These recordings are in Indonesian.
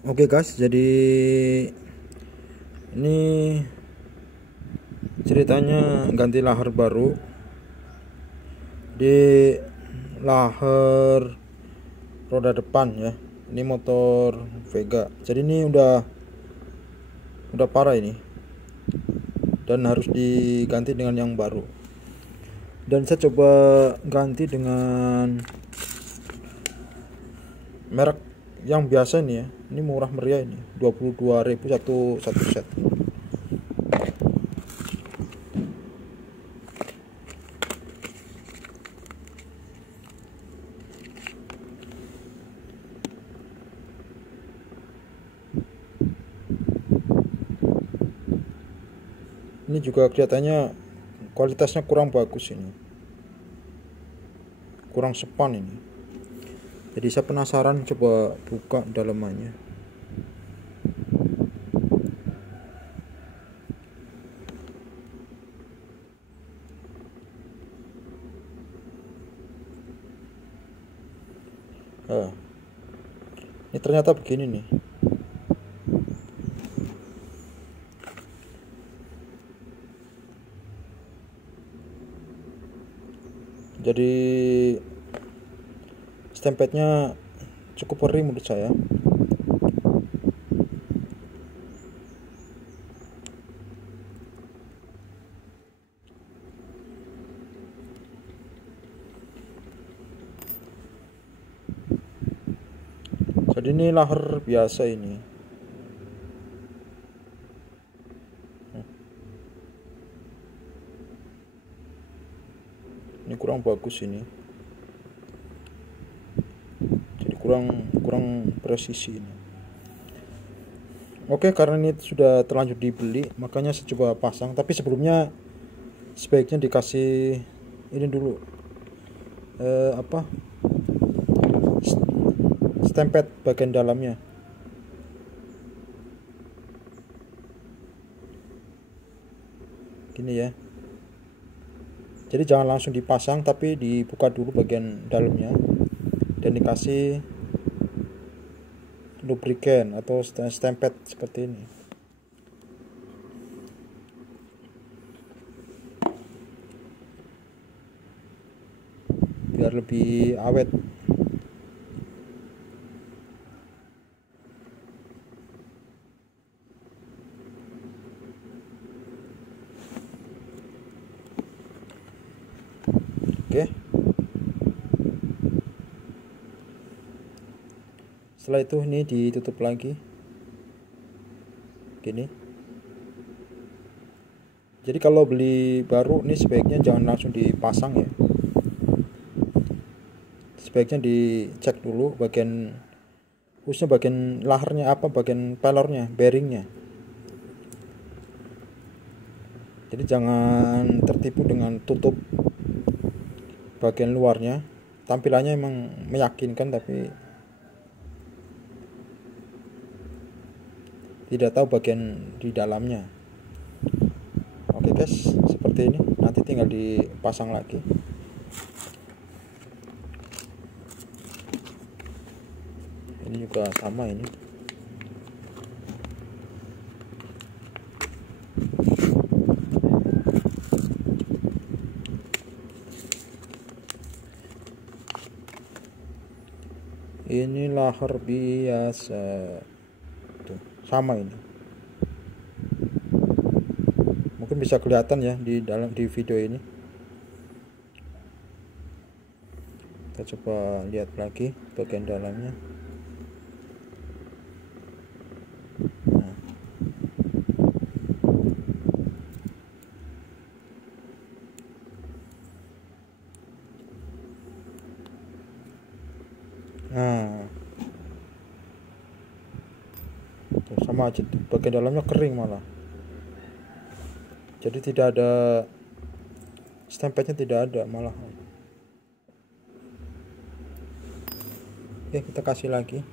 Oke guys, jadi ini ceritanya ganti lahar baru di lahar roda depan ya. Ini motor Vega. Jadi ini udah parah ini dan harus diganti dengan yang baru. Dan saya coba ganti dengan merek yang biasa nih ya. Ini murah meriah ini, 22.000 satu set. Ini juga kelihatannya kualitasnya kurang bagus ini, kurang sepan ini. Jadi saya penasaran, coba buka dalamannya. Nah, ini ternyata begini nih. Jadi stempetnya cukup perih menurut saya. Jadi ini lahar biasa ini. Ini kurang bagus ini. Jadi kurang presisi ini. Oke, karena ini sudah terlanjur dibeli, makanya saya coba pasang. Tapi sebelumnya sebaiknya dikasih ini dulu, stempet bagian dalamnya. Gini ya. Jadi jangan langsung dipasang, tapi dibuka dulu bagian dalamnya dan dikasih lubrikan atau stempet seperti ini. Biar lebih awet. Oke. Setelah itu ini ditutup lagi. Gini. Jadi kalau beli baru ini sebaiknya jangan langsung dipasang ya. Sebaiknya dicek dulu bagian, khususnya bagian laharnya, bagian pelornya, bearingnya. Jadi jangan tertipu dengan tutup bagian luarnya. Tampilannya emang meyakinkan, tapi tidak tahu bagian di dalamnya. Oke guys, seperti ini. Nanti tinggal dipasang lagi. Ini juga sama ini. Ini lahar biasa. Tuh, sama ini. Mungkin bisa kelihatan ya di video ini. Kita coba lihat lagi bagian dalamnya. Nah, tuh, sama aja tuh. Bagian dalamnya kering malah. Jadi tidak ada stempetnya, tidak ada malah. Oke, kita kasih lagi.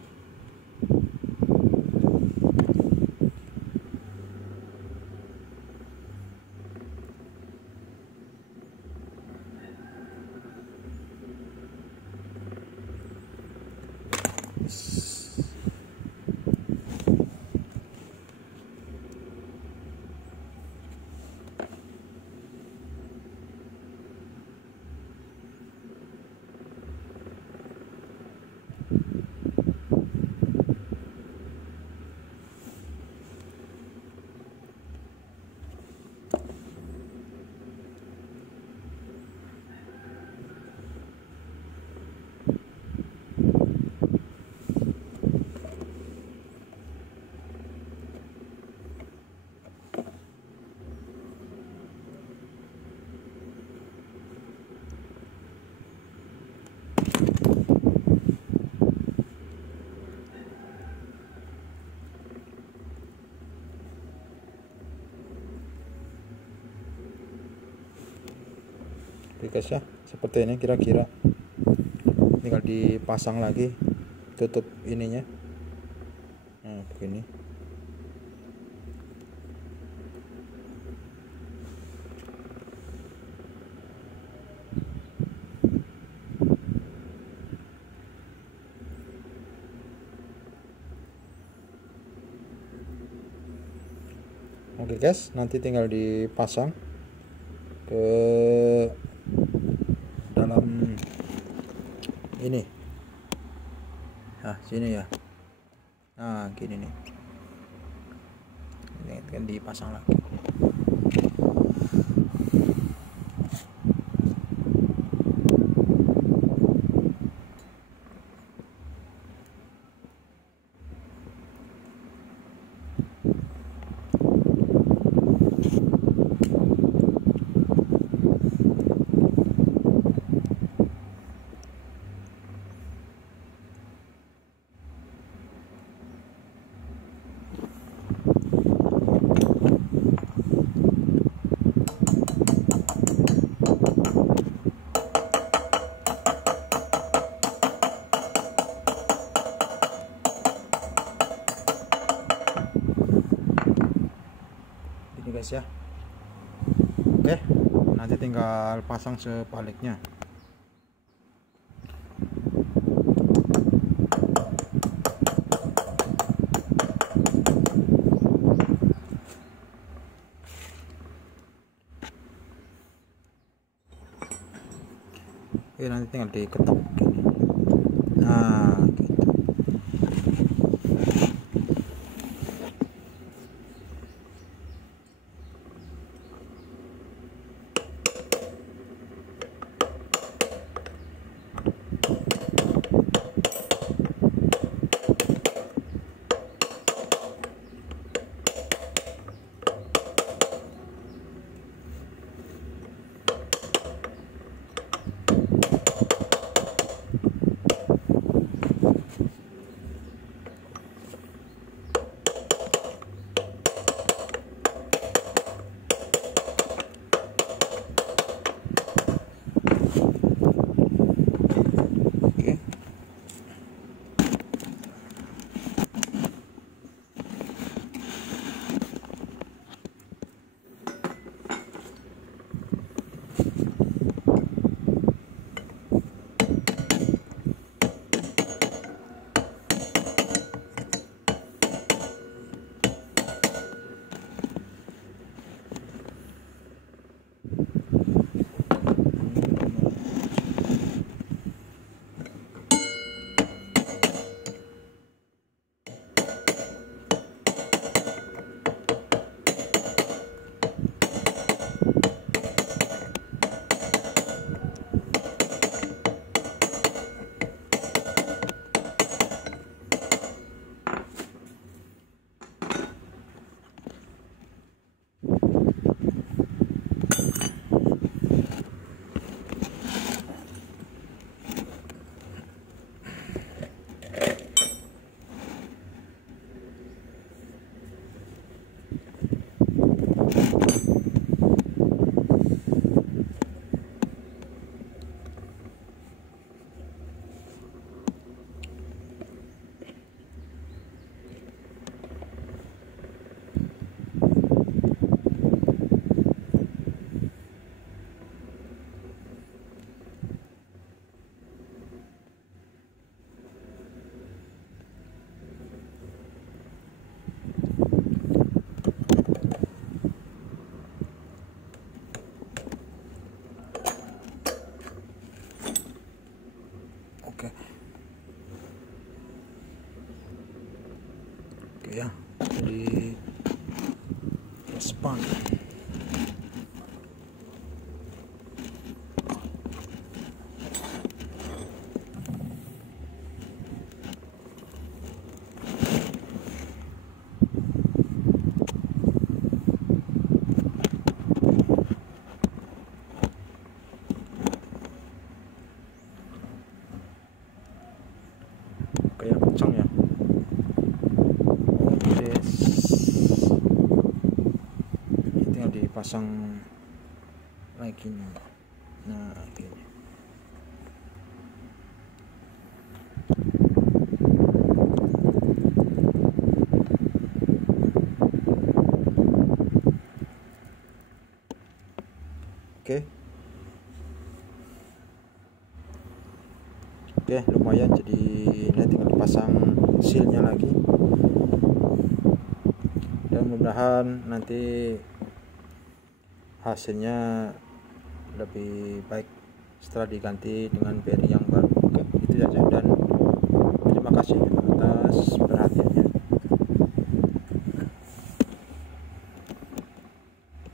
guys ya, seperti ini kira-kira. Tinggal dipasang lagi, tutup ininya. Nah begini. Oke guys, nanti tinggal dipasang ke dalam ini. Nah sini ya. Nah gini nih. Ini kan dipasang lagi. Guys ya. Oke, nanti tinggal pasang sebaliknya. Oke, nanti tinggal diketok gini. Nah gitu. Oke ya, jadi respon. Kayak kencang ya. Tinggal dipasang lagi nih. Nah, begini. Oke. Oke, lumayan, jadi ini tinggal dipasang sealnya lagi. Dan mudah-mudahan nanti hasilnya lebih baik setelah diganti dengan bearing yang